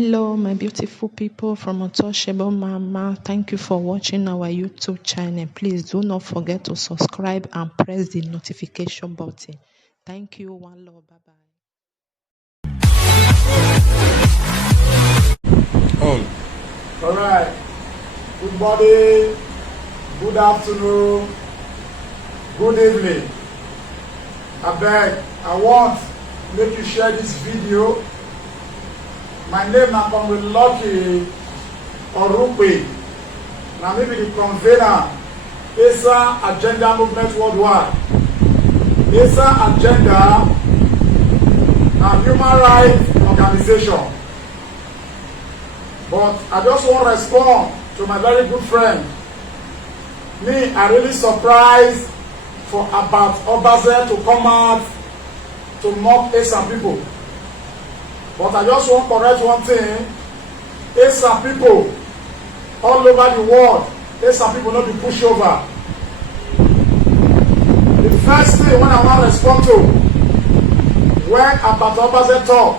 Hello, my beautiful people from Untouchable Mama. Thank you for watching our YouTube channel. Please do not forget to subscribe and press the notification button. Thank you. One love. Bye bye. All right. Good morning, good afternoon, good evening. I want to make you share this video. My name na Comrade Lucky Orupe. Now maybe the convener ESA Agenda Movement Worldwide. ESA Agenda na human rights organization. But I just want to respond to my very good friend. Me, I really surprised for about Obaze to come out to mock ESA people. But I just want to correct one thing. ESA people all over the world, ESA people not be pushover. The first thing when I want to respond to, when about Obaze talk,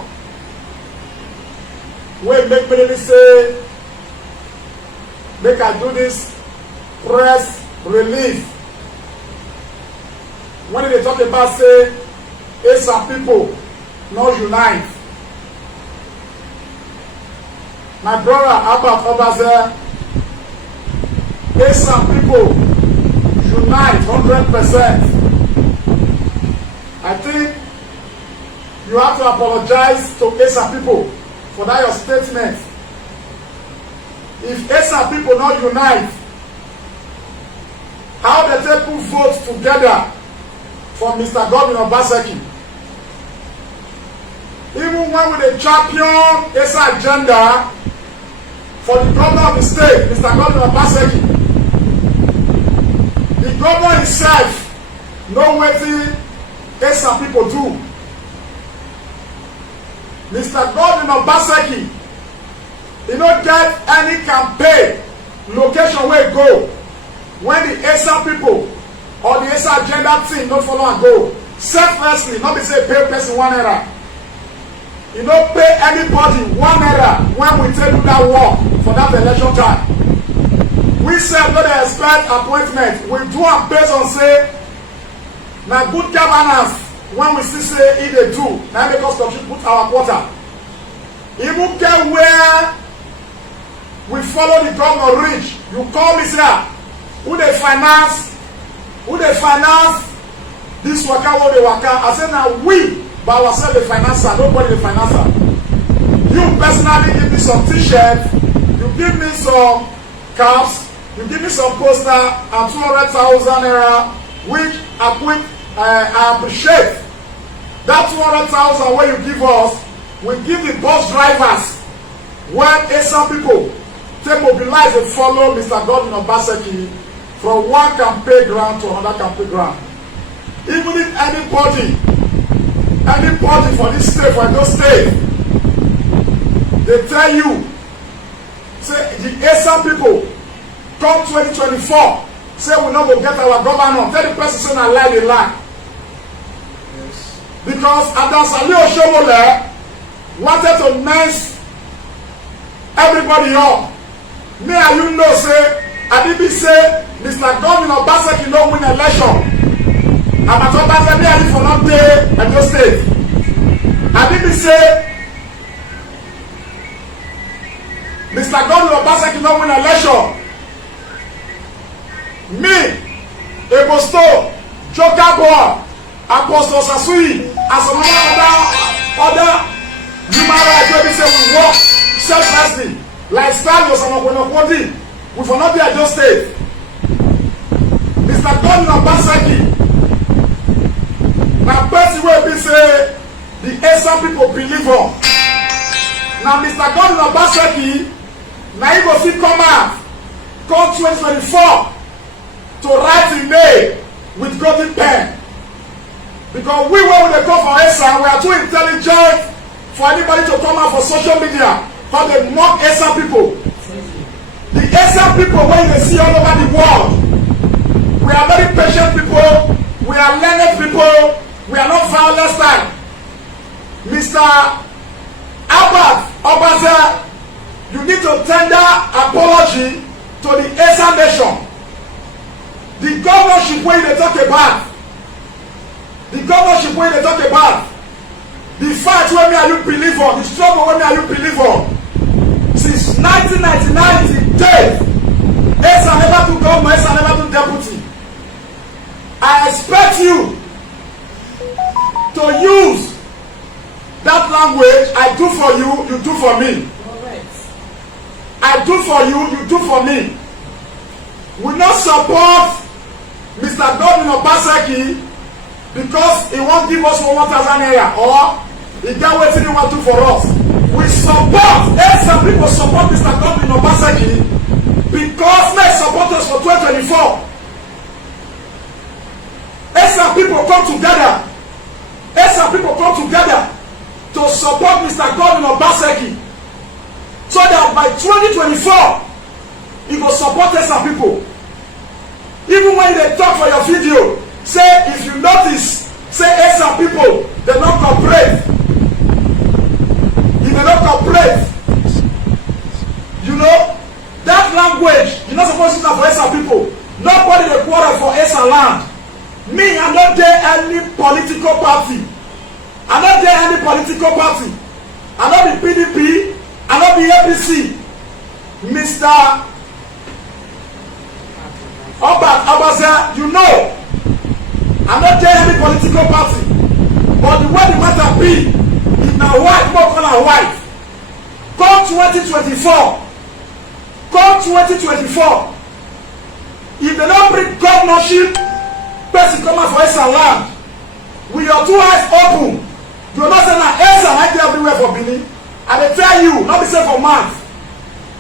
when make me say, make I do this press release. When they talk about say, ESA people not unite. My brother Abba Obaze, ESA people unite 100%. I think you have to apologize to ESA people for that your statement. If ESA people not unite, how they take two votes together for Mr. Godwin Obaseki? Even when we the champion ESA agenda for the governor of the state, Mr. Godwin Obaseki, the governor himself know wetin ESA people do. Mr. Godwin Obaseki, he no get any campaign location where go when the ESA people or the ESA agenda team no follow and go. Selflessly, not be say pay person 1 naira. You don't pay anybody 1 naira when we take do that work for that election time. We self no dey expect appointment. We do am based on say na good governance. When we see say e dey do, na make us contribute our quota. Even get where we follow the governor reach, you call me say, who dey finance this waka wey dey waka? I say na we by ourselves dey finance am, nobody dey finance am. You personally give me some t-shirts, you give me some caps, you give me some poster and 200,000 naira, which I appreciate. That 200,000 wey you give us, we give the bus drivers when ESA people take mobilize and follow Mr. Godwin Obaseki from one campaign ground to another campaign ground. Even if anybody for this state, for those state, they tell you, say the ESA people come 2024, say we not go get our governor, tell the person say na lie dey lie. Because Adasali Oshomole wanted to mess everybody up. Me and you know say, Adibi say, Mr. Godwin Obaseki no win election. Amato Obaseki me and you for not dey Edo State. Adibi say, Mr. Godwin Obaseki no win election. Me, Ebosto, Joker Boy, Apostle Sasui, as some other human rights wey be say we work selflessly like Stadios and Ogbonokodi, we for not be Edo State. Mr. Godwin Obaseki na person wey be say the ESA people believe on. Na Mr. Godwin Obaseki na he go fit come out come 2024 to write him name with golden pen. Because we when they come for ESA, we are too intelligent for anybody to come out for social media because they mock ESA people. The ESA people when they see all over the world, we are very patient people, we are learned people, we are not violent style. Mr. Albert Obaze you need to tender apology to the Esa nation. The governorship wey dey talk about, the governorship wey dey talk about, the fight wey me and you believe on, the struggle wey me and you believe on, since 1999 till date, Esa never do governor, Esa never do deputy. I expect you to use that language. I do for you, you do for me. I do for you, you do for me. We not support Mr. Godwin Obaseki because he won't give us 1,000 naira or he get wetin he want to do for us. We support, some people support Mr. Godwin Obaseki because they support us for 2024. Some people come together. Some people come together to support Mr. Godwin Obaseki so that by 2024 he will support some people. Even when they talk for your video, say if you notice, say some people they not cooperate. If they don't cooperate, you know that language you're not supposed to use for some people. Nobody dey quarrel for Esa land. Me, I don't dare any political party. I don't dare any political party. I don't be PDP. I don't be APC. Mr. Obaze, you know, I don't dare any political party. But the way the matter be, if na white, more call her white. Come 2024. Come 2024. If they don't bring governorship, person come out for Esa land with your two eyes open, you will not say na Esa like everywhere for Benin. And they tell you, not be say for months.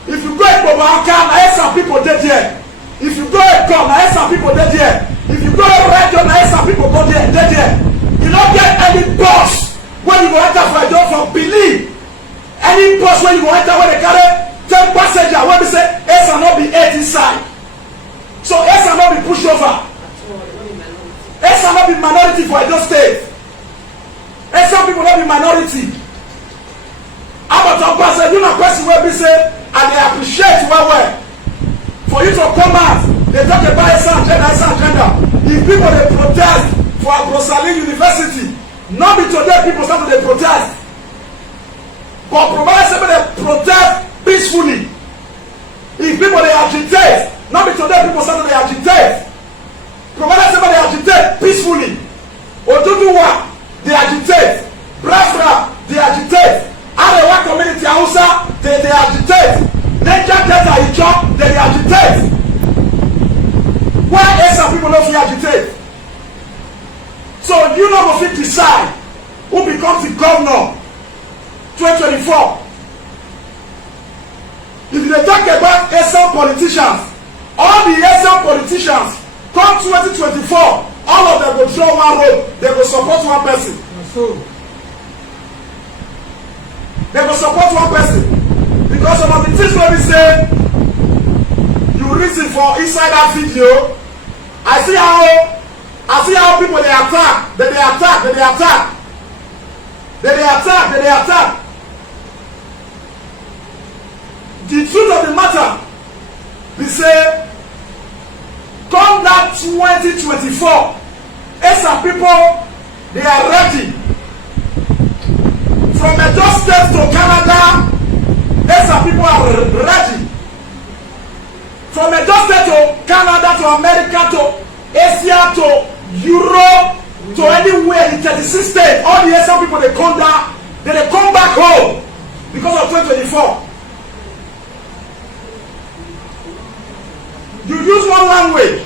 If you go to Bobanka, na Esa people dey there. If you go to Kom, na Esa people dey there. If you go to Region, na Esa people go there, dey there. You don't get any bus when you go enter for a job from Benin. Any bus when you go enter when they carry 10 passengers, when they say Esa not be 8 inside. So Esa not be pushed over. Esa not be minority for Edo State. Esa people not be minority. About Obasa, you know person will be say, and they appreciate well. For you to come out, they talk about Esa agenda. If people they protest for Brosali University, not be today people start to protest. But provided somebody they protest peacefully. If people they agitate, not be today people start to agitate. Provided somebody agitate peacefully. Oduduwa, they agitate. Brafra, they agitate. Arewa community Hausa, they agitate. Niger Delta Icho, they agitate. Why Esa people don't agitate? So you know go fit decide who becomes the governor 2024. If they talk about Esa politicians, all the Esa politicians come 2024, all of them go draw one road, they go support one person. They go support one person. Because some of the things wey be say you reason for inside that video, I see how people they attack. The truth of the matter be say come that 2024, Esa people they are ready. From Edo State to Canada, Esa people are ready. From Edo State to Canada to America to Asia to Europe to anywhere in 36 states, all the Esa people they come down, then they come back home because of 2024. You use one language.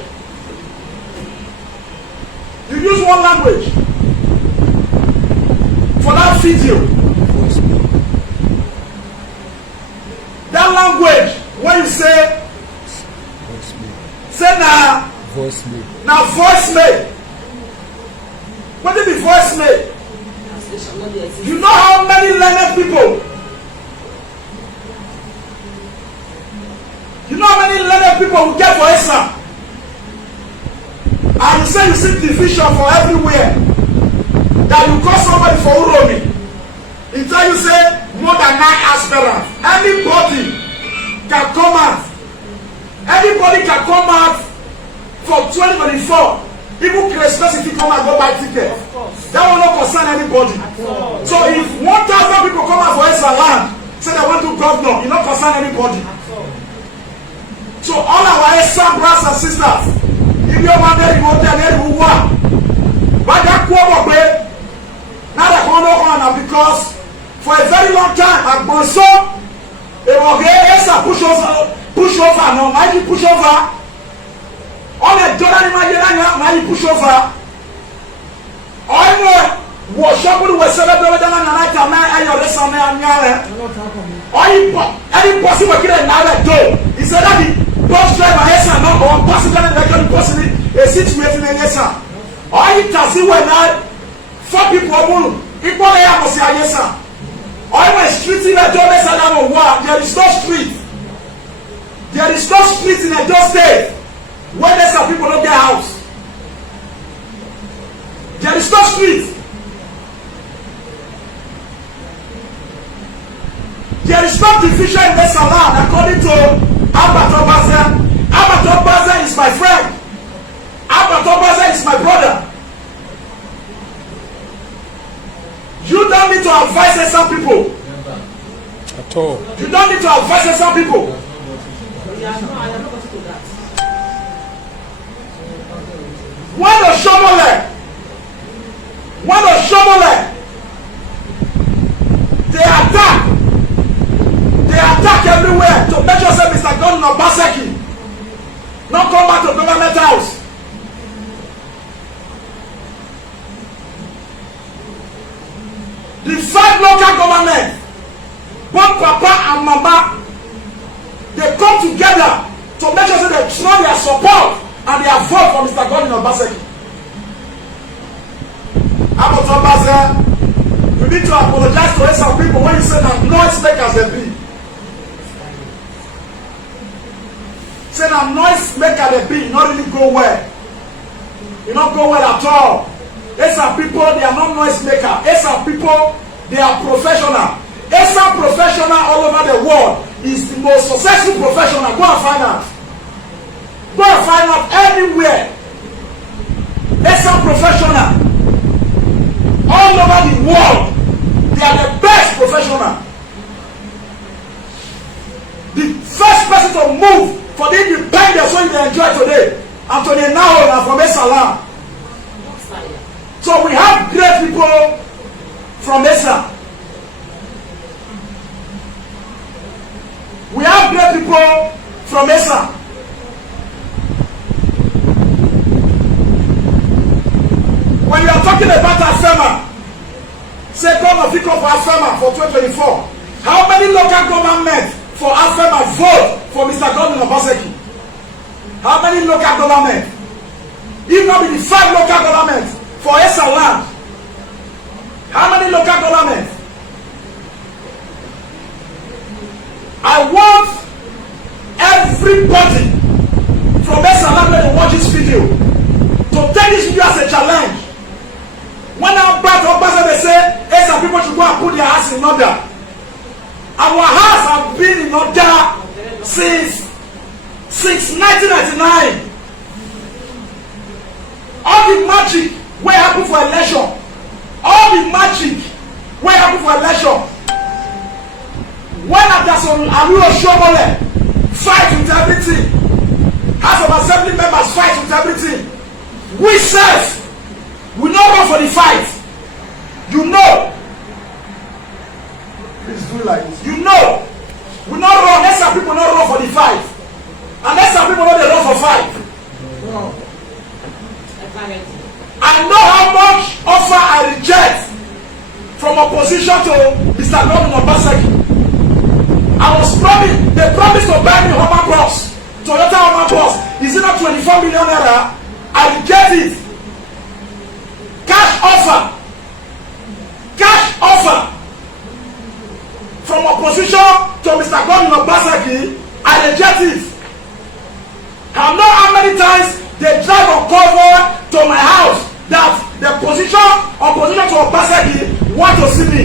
You use one language for that video. That language when you say na voicemail. What did the voicemail? You know how many learned people? You know how many learned people will get for Esa? And you say you see division for everywhere. That you call somebody for Uromi. He tell you say more than 9 aspirants. Anybody for 2024, even Christmas if you come and go buy ticket, that will not concern anybody. So if 1,000 people come out for Esa land, say they want to governor, it not concern anybody. So all our Esa brothers and sisters, if you want to go there, you want. But that quarter break, now they come on because for a very long time, at Bonso, they will get Esa push over, no, Mikey push over. All the Jordan Imagine, Mikey push over. All the worship will celebrate and night and your rest and any possible kid now that do. He said that the bus driver has no or possibly a situation in yes, sir. All you can see when I 4 people equally have to say yes, sir. All my streets in a job is another war. There is no street. There is no street in a just state where there's some people don't get house. There is no street. There is no division in this land according to Albert Obaza. Albert Obaza is my friend. Albert Obaza is my brother. You don't need to advise some people. At all. You don't need to advise some people. When the Shomole, they attack everywhere to make sure say Mr. Gordon Obaseki not come back to government house. The 5 local government, both Papa and Mama, they come together to make sure they throw their support and their vote for Mr. Gordon Obaseki. About Obaseki, you need to apologize to some people when you say that noise makers they be. Say that noise maker they be, not really go well. You not go well at all. Some people, they are not noise maker. Some people, they are professional. Some professional all over the world is the most successful professional. Go and find out. Go and find out anywhere. Some professional all over the world. They are the best professional. The first person to move for the independence what they enjoy today, Anthony Nao from Esalam. So we have great people from Esa. We have great people from Esa. When you are talking about Afema, say come and pick up Afema for 2024. How many local government for Afema vote for Mr. Gordon Obaseki? How many local government? If not be the 5 local government for Esa land. How many local government? I want everybody from Esa land when they watch this video to take this video as a challenge. When I'm back to Obasa, they say, Esa people should go and put their house in order. Our house have been in order since 1999. All the magic wey happen for election, all the magic wey happen for election, when Adason Aluo Shomole fight with everything, House of Assembly members fight with everything, we self we no run for the fight. You know, please do like this. You know, we no run. Unless some people no run for the fight, unless some people no dey run for fight. No. I know how much offer I reject from opposition to Mr. Gordon Obaseki. I was promised, they promised to buy me Hummer Bus, Toyota Hummer Bus. Is it not 24 million naira? I reject it. Cash offer from opposition to Mr. Gordon Obaseki. I reject it. I know how many times they drive on cover to my house that the opposition to Obaseki want to see me.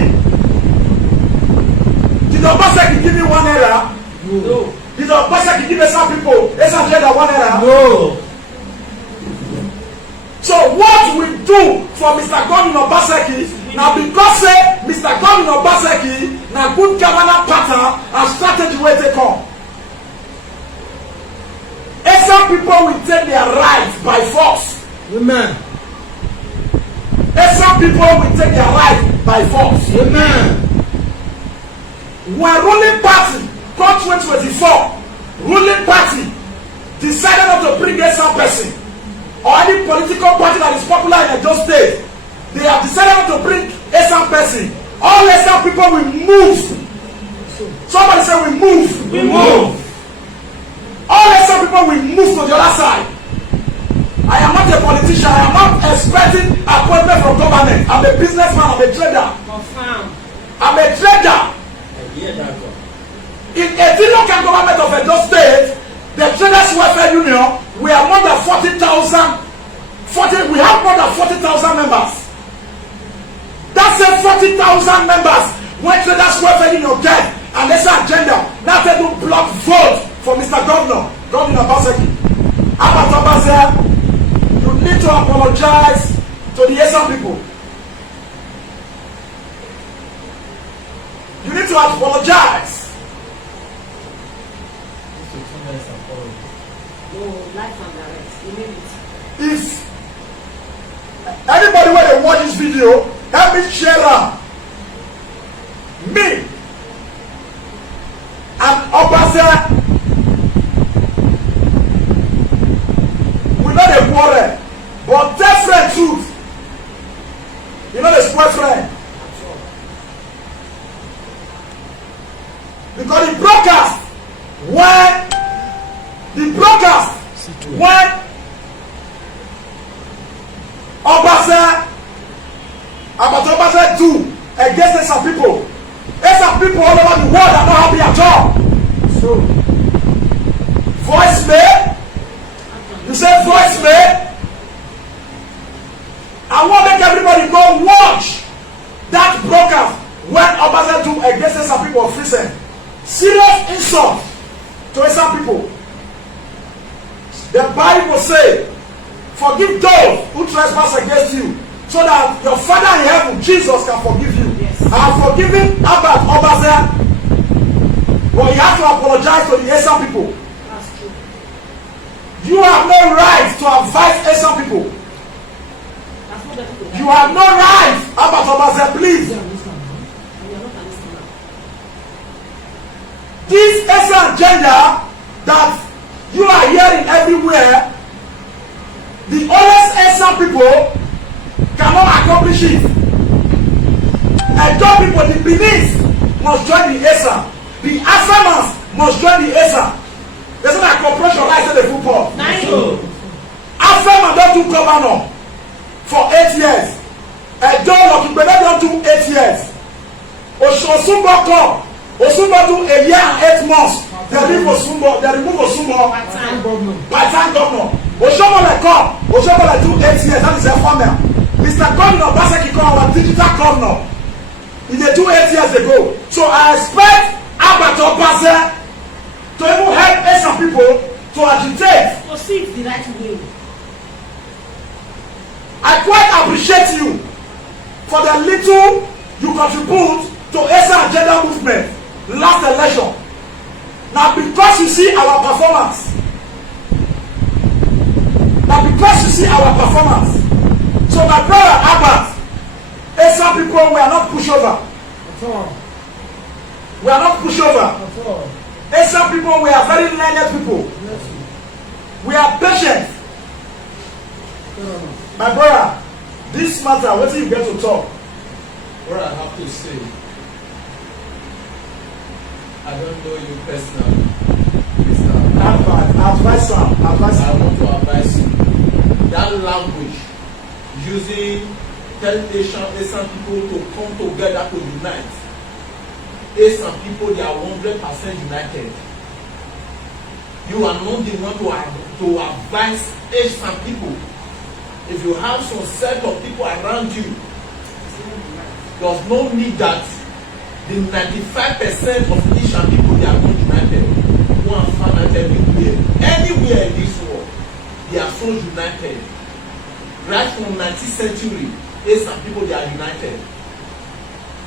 Did Obaseki give me 1 naira? No. Did Obaseki give some people 1 naira? No. So what we do for Mr. Godwin Obaseki na because say Mr. Godwin Obaseki na good governance pattern and strategy wey take come. Some people will take their rights by force. Amen. Some people will take their rights by force. Amen. When ruling party come 2024, ruling party decided not to bring some person or any political party that is popular in Edo State, they have decided not to bring some person. All some people will move. Somebody say we move. We move. All some people will move to the other side. I am not a politician. I am not expecting appointment from government. I'm a businessman. I'm a trader. Confirm. I'm a trader. In a local government of Edo State, the Traders Welfare Union, we have more than 40,000. We have more than 40,000 members. That's a 40,000 members when Traders Welfare Union get and there's an agenda. Now they do block vote for Mr. Governor, Godwin Obaseki. Abatobaze, you need to apologize to the Esan people. You need to apologize. No, life and direct. You mean it. If anybody when they watch this video, help me share am. Me and Obase, we know the quarrel, but different truth. You know the spoil friend. Because the broadcast when Obase do against some people. Some people all over the world are not happy at all. So voicemail, you say voicemail. I want to make everybody go watch that broadcast when Obase do against some people of prison. Serious insult to some people. The Bible say, forgive those who trespass against you, so that your Father in heaven, Jesus, can forgive you. Yes. I have forgiven Albert Obase, but you have to apologize to the Esan people. That's true. You have no right to advise Esan people. That's what the people. You have no right, Albert Obase, please. And you are not an listener. This Esan agenda that you are hearing everywhere, the honest Esan people cannot accomplish it. Edo people, the Benin must join the Esan. The Asamans must join the Esan. There's not a corporation like the football. Nice. Asaman don do governor for 8 years. Edo Lokipele don do 8 years. Osumbo come. Osumbo do a year and 8 months. They remove Osumbo. Part-time governor. Oshomole come. Oshomole do 8 years. That is a former. Mr. Godwin Obaseki come our digital governor. He dey do 8 years ago. So I expect Albert Obase to even help some people to agitate. To see the right way. I quite appreciate you for the little you contribute to Esan agenda movement last election. Now because you see our performance. So my brother Albert, Esan people, we are not pushover. We are not pushover. Esan people, we are very learned people. We are patient. My brother, this matter, what do you get to talk? What I have to say, I don't know you personally, Mr. Advice. I want to advise you. That language, using temptation, Esan people to come together to unite. Esan people, they are 100% united. You are not the one to advise Esan people. If you have some set of people around you, there's no need that the 95% of Esan people, they are not united. Go and find out anywhere in this world, they are so united. right from 19th century, Esan people they are united.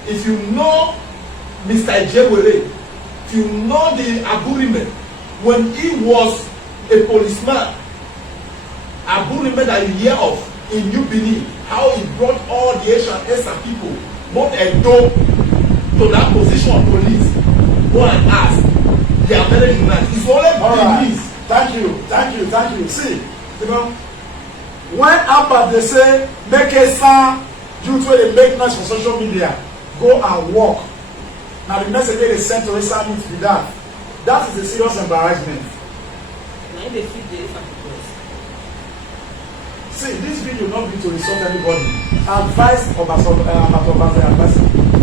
If you know Mr. Ejewere, if you know the Aburime, when he was a policeman, Aburime that you hear of in New Benin, how he brought all the Esan people, both Edo, to that position of police. Go and ask. They are very united. It's only Alright. police. Thank you. See, you know, when Abba they say make a sound due to the make noise for social media, go and walk. Now the message they send to Esan needs to be that. That is a serious embarrassment. Now they feed the Esan people. See, this video not be to insult anybody. Advice of advice.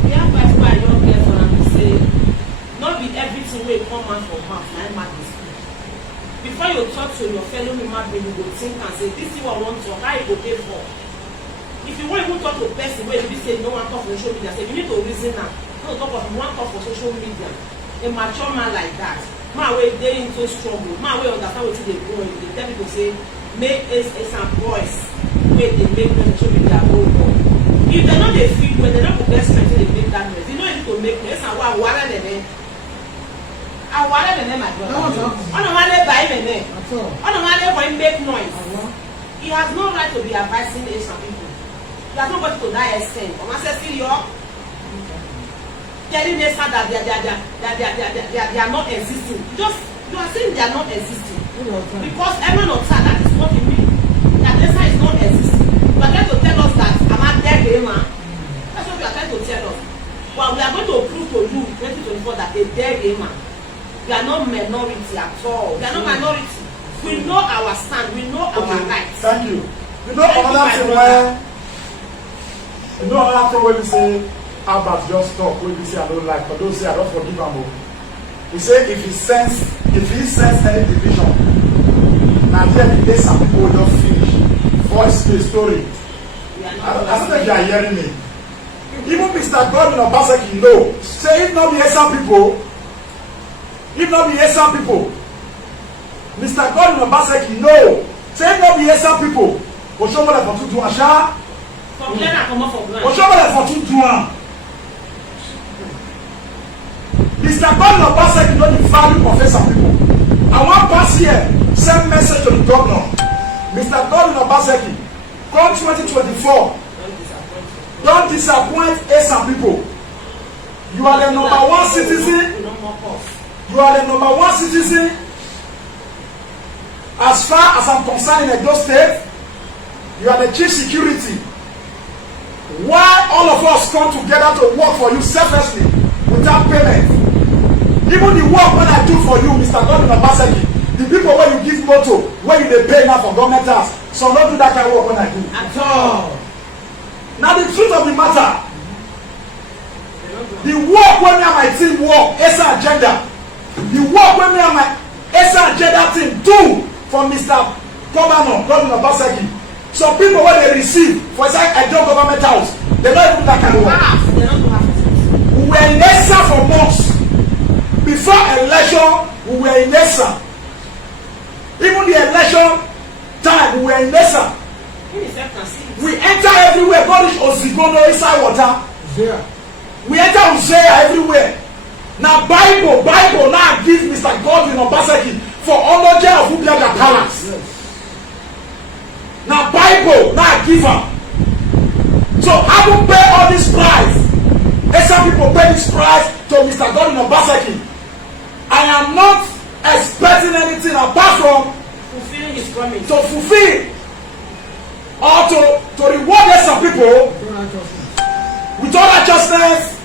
We have five why I don't get for them to say, not be everything wey come out from mouth na im mouth dey speak. Before you talk to your fellow human being, you go think and say, this thing I wan talk, how you go pay for? If you wan even talk to person wey be say you no wan talk for social media, say you need to reason am. No talk of you wan talk for social media. A mature man like that, man wey dey into struggle, man wey understand wetin dey go on, dey tell people say make some boys wey dey make noise social media go on. If dem no dey feel well, dem no go get strength to dey make that noise. You no need to make noise and wa wara nene. Awara nene my brother. Ọ̀nà wa lè bá him nene. Ọ̀nà wa lè for him make noise. He has no right to be advising some people. He has no right to that extent. Ọmọ sẹ́ sí yọ. Telling Nessa that they are not existing. Just you are saying they are not existing. Because everyone of that is what it means. That Nessa is not existing. You are trying to tell us that I'm not dead gamer. That's what you are trying to tell us. Well, we are going to prove to you in 2024 that a dead gamer. We are not minority at all. We are not minority. We know our stand. We know our rights. Thank you. You know another thing where we say Albert just talk when we say I don't like, but don't say I don't forgive him. We say if he sense any division, now there the some people will just finish. Voice the story. I don't think you are hearing me. Even Mr. Godwin Obaseki know. Say if not the Esan people. If not be Esan people, Mr. Godwin Obaseki no. Say if not be Esan people, Oshomole for 2 Asha. Oshomole for 2 Mr. Godwin Obaseki know the value of Esan people. I want pass here, send message to the governor. Mr. Godwin Obaseki, come 2024. Don't disappoint Esan people. You are the #1 citizen. You are the #1 citizen. As far as I'm concerned in Edo State, you are the chief security. Why all of us come together to work for you selflessly without payment? Even the work when I do for you, Mr. Godwin Obaseki, the people where you give motor, where you dey pay now for government house, so don't do that kind of work when I do. At all. Now the truth of the matter, the work when me and my team work, Esan agenda. The work when me and my Esan agenda team do for Mr. Governor Godwin Obaseki. Some people when they receive for inside Edo government house, they don't even do that kind of work. We were in Esan for months. Before election, we were in Esan. Even the election time, we were in Esan. We enter everywhere. God is Ozigono inside water. Yeah. We enter Uzea everywhere. Now Bible now give Mr. Godwin Obaseki for Onoje of Ubiaga Palace. Yes. Now Bible now give am. So I will pay all this price. Some people pay this price to Mr. Godwin Obaseki. I am not expecting anything apart from fulfilling his promise. To fulfill or to reward some people with all righteousness.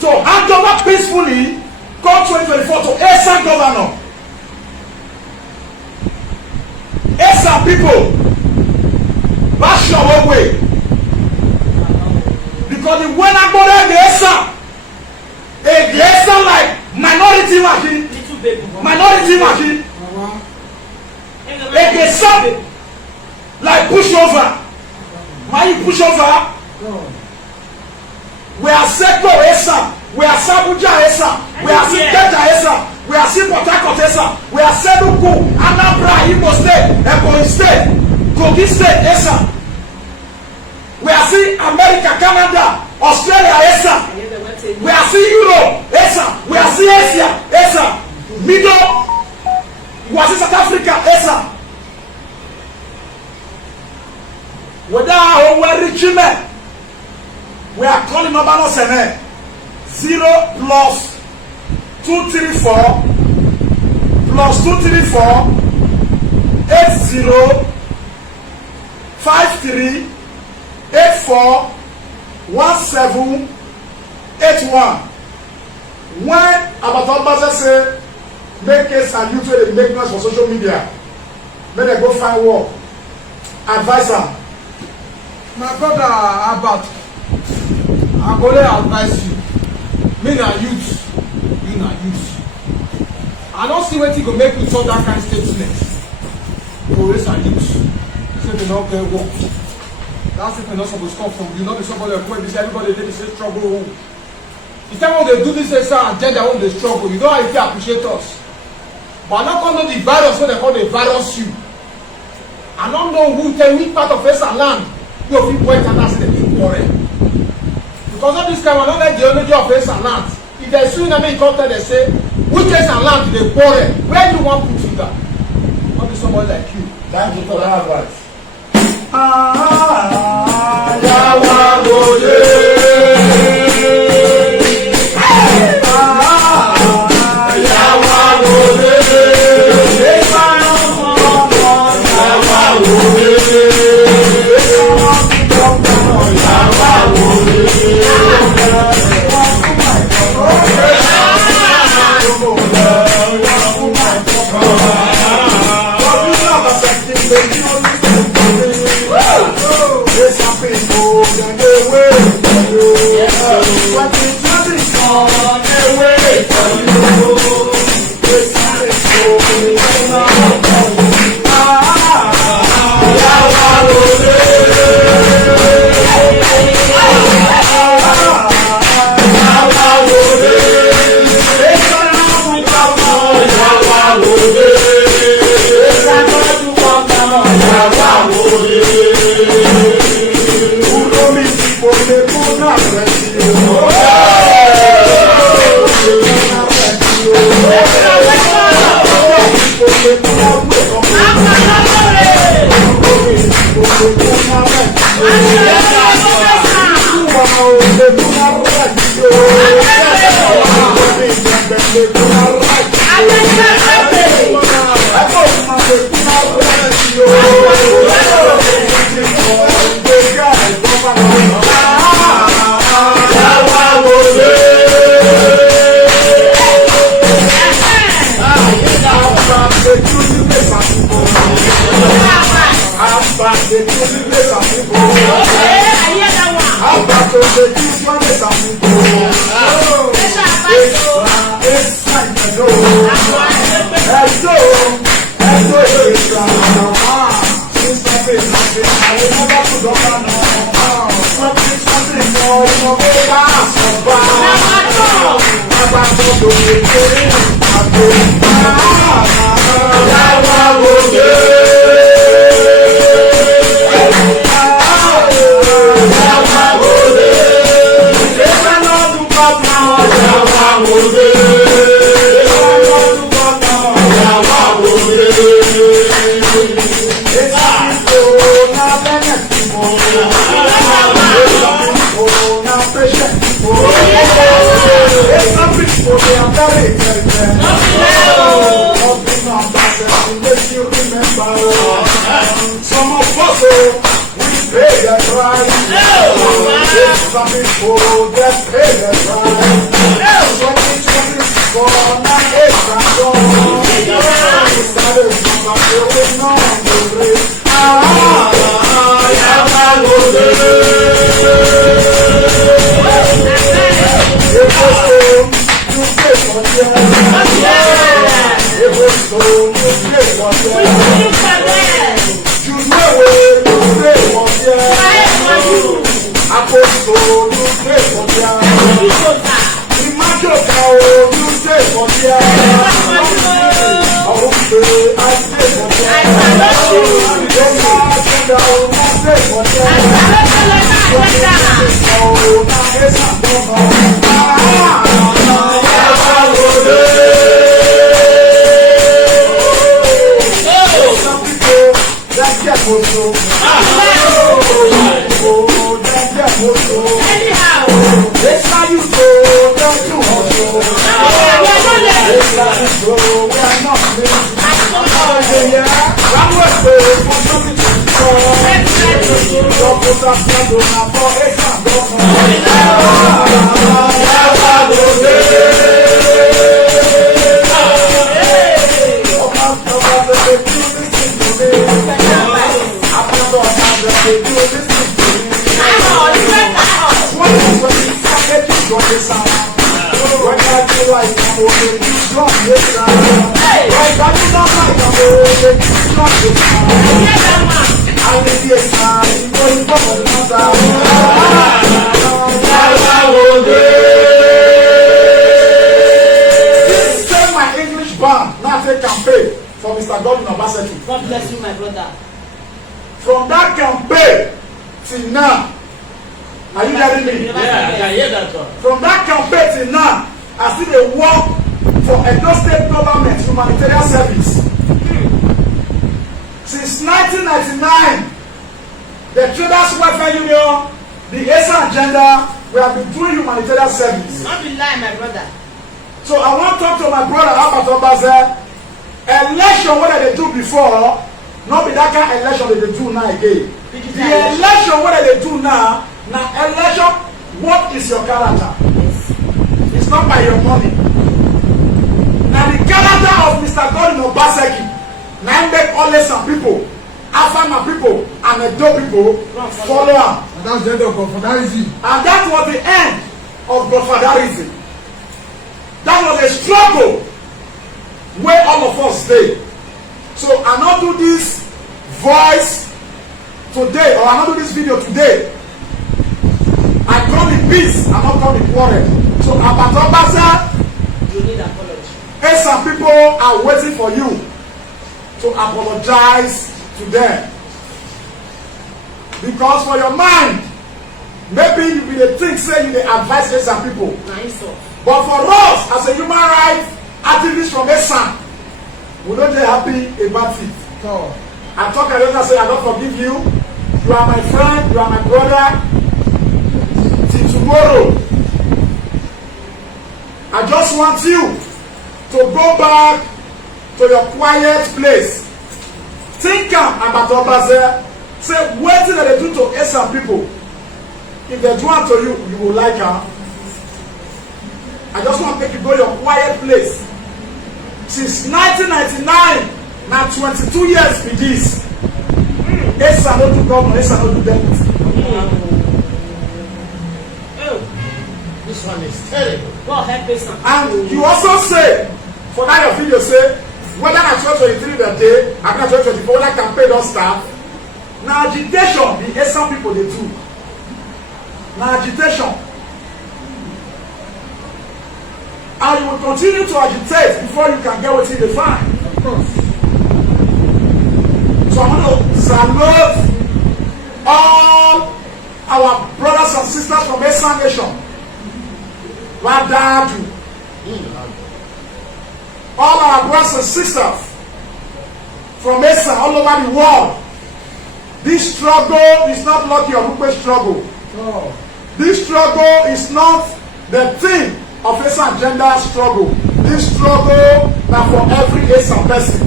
To hand over peacefully, come 2024 to Esan governor. Esan people, bash your way. Because the way I go there, the Esan like minority machine. A Esan like pushover. Why you push over? We are Seko Esan, we are Sabuja Esan, we are Sikeja Esan, we are Port Harcourt Esan, we are Senuku, Anambra, Imo State, Ebonyi State. Kogi State, ESA. We are seeing America, Canada, Australia, ESA. We are seeing Europe, ESA. We are seeing Asia, ESA. Middle, we are seeing South Africa, ESA. Without our regime, we are calling Obama Sene 0 plus 234 plus 234 80 53 84 17 81. When Abato say make case and you try to make noise for social media, make them go find work. Advise them. My brother Abat, I go there advise you. Me na youth, you na youth. I don't see wetin go make you talk that kind of statement. You raise a youth, say they no get work. That statement not supposed to come from you. Not be somebody wey be say everybody dey say struggle. The time when they do this agenda when they struggle, you know how you fit appreciate us. But I no come know the virus wey they call the virus you. I don't know who tell which part of Esa land you fit point and say they dey quarrel. Because of this time I don't like the energy of Esa land. If they sue them in contact, they say which Esa land dey quarrel? Where do you want put you down? Not be somebody like you. Thank you for that advice. I Esa Bono. Some people that get moto. That get moto. Esa you go, don't you also. Esa you go, we are not lazy. One word for something to do. Your put us not on a for Esa Bono. This is my English band now take campaign for Mr. Godwin Obaseki. God bless you, my brother. From that campaign till now, are you hearing me? Yeah, I can hear that one. From that campaign till now, I still dey work for Edo State Government Humanitarian Service. Since 1999, the Traders Welfare Union, the ASA agenda, we have been doing humanitarian service. Not be lie, my brother. So I want to talk to my brother Albert Obaze. Election what they do before, not be that kind of election they do now again. The election what they do now election, what is your character? It's not by your money. Now the character of Mr. Godwin Obaseki now make only some people, Afama people and Edo people follow am. And that's the end of godfatherism. And that was the end of godfatherism. That was a struggle where all of us dey. So I not do this voice today, or I not do this video today. I come in peace, I not come in quarrel. So Albert Obaze, You need apology. some people are waiting for you to apologize to them. Because for your mind, maybe you will think say you dey advise some people. Nice of. But for us, as a human rights activist from ESAN, we don't dey happy about it. So, I talk and later say, I don't forgive you. You are my friend, you are my brother. Till tomorrow. I just want you to go back to your quiet place. Think about Obaze. Say, what did they do to ESAN people? If they do it to you, you will like her. I just want to take you to your quiet place. Since 1999, now 22 years with this. ESAN no do governor, ESAN no do deputy. Oh, This one is terrible. God help us. And you also say, for that your video say, whether na 2023 the day, and na 2024, whether campaign don start, na agitation the ESAN people dey do. Na agitation. And you will continue to agitate before you can get wetin you dey find. of course. So I want to salute all our brothers and sisters from ESAN Nation. Wadaju. All our brothers and sisters from ESAN all over the world. This struggle is not Lucky Olupe struggle. So, This struggle is not the thing of ESAN gender struggle. This struggle na for every ESAN person.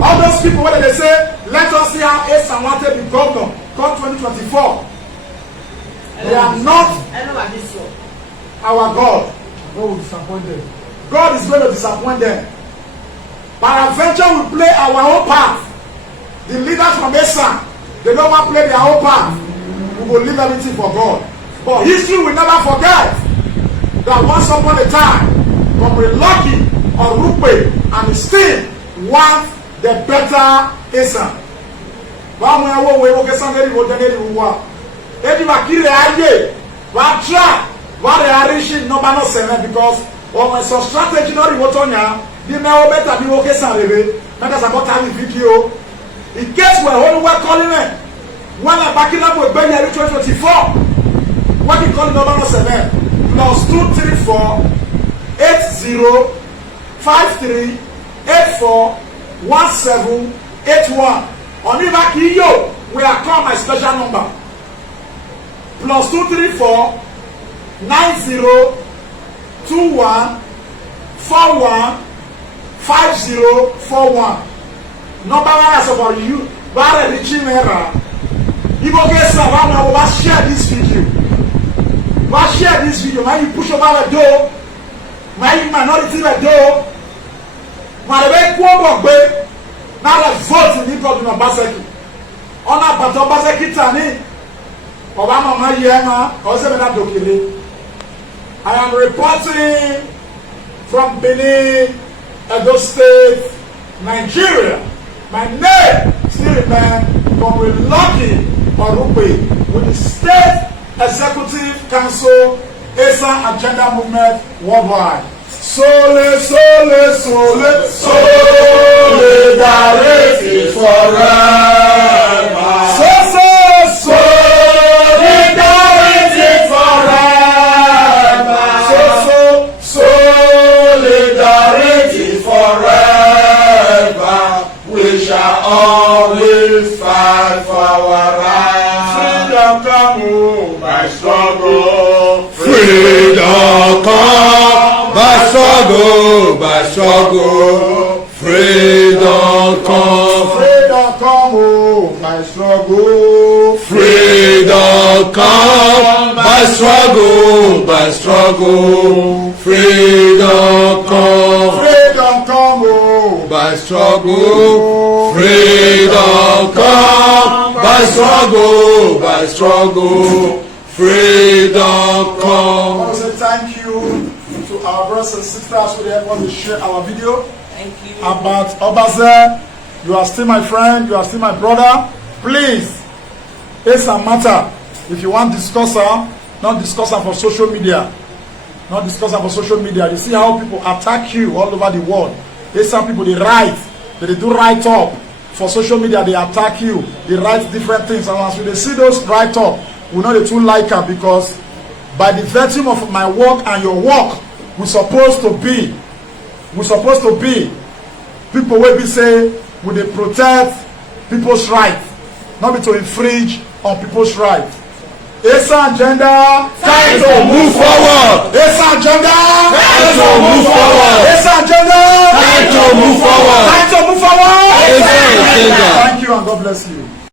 All those people wey dey say, let us see how ESAN wan take be governor come 2024. They are not I know about this one. our God. God will disappoint them. God is going to disappoint them. Peradventure we play our own part. The leaders from ESAN, they don't want to play their own part. We will leave everything for God. But history will never forget that once upon a time, Comrade Lucky Olupe and his team want the better ESAN. Báwo ni àwọn òwe wọ́n kẹsàn-án lórí ìwọ́jọ́ lórí ìwúwa? Ebi wa kiri ayé wa try wa rẹ̀ àríṣì nọ́mbà náà sẹ̀rẹ̀ because ọmọ ẹ̀sọ́ strategy náà rí wọ́n tó yàn án bí mẹ́wọ́ bẹ́tà bí wọ́n kẹsàn-án rere mẹ́ta sàkọ́ tàbí fídíò. In case we're only calling it, when I back in up with Benny 2024, What you call the number 7 plus 234 80 53 84 17 81. On Iva Kiyo, we are called my special number. Plus 234 90 21 41 5041. Number one is about you. Bare Richie Mera. You go get some. I share this video. Share this video. Why you push over the door? Why you minority the door? Why the way go back? Now the vote in the God in Obaseki. On a but Obaseki Tani. Obama Mayema. Also that document. I am reporting from Benin, Edo State, Nigeria. My name still remains Lucky Orupe with the State Executive Council ESA Agenda Movement Worldwide. Sole, sole, sole, solidarity forever. Solidarity forever. Solidarity forever. We shall always fight for our rights. Freedom come by struggle. Freedom come by struggle, by struggle. Freedom come. Freedom come by struggle. Freedom come by struggle, by struggle. Freedom come. Freedom come by struggle. Freedom come by struggle, by struggle. Freedom I come. want to say thank you to our brothers and sisters who helped us to share our video. Thank you. About Obaze. You are still my friend, you are still my brother. Please, it's a matter. If you want to discuss her, not discuss her for social media. Not discuss her for social media. You see how people attack you all over the world. There's some people, they write, they do write up. For social media, they attack you. They write different things. And as they see those write up, we know they too like her, because by the virtue of my work and your work, we're supposed to be people will be say, will they protect people's rights, not be to infringe on people's rights. ESA agenda, Time to move forward. ESA agenda, Time to move forward. ESA agenda, Time to move forward. time to move forward. ESA agenda. Thank you and God bless you.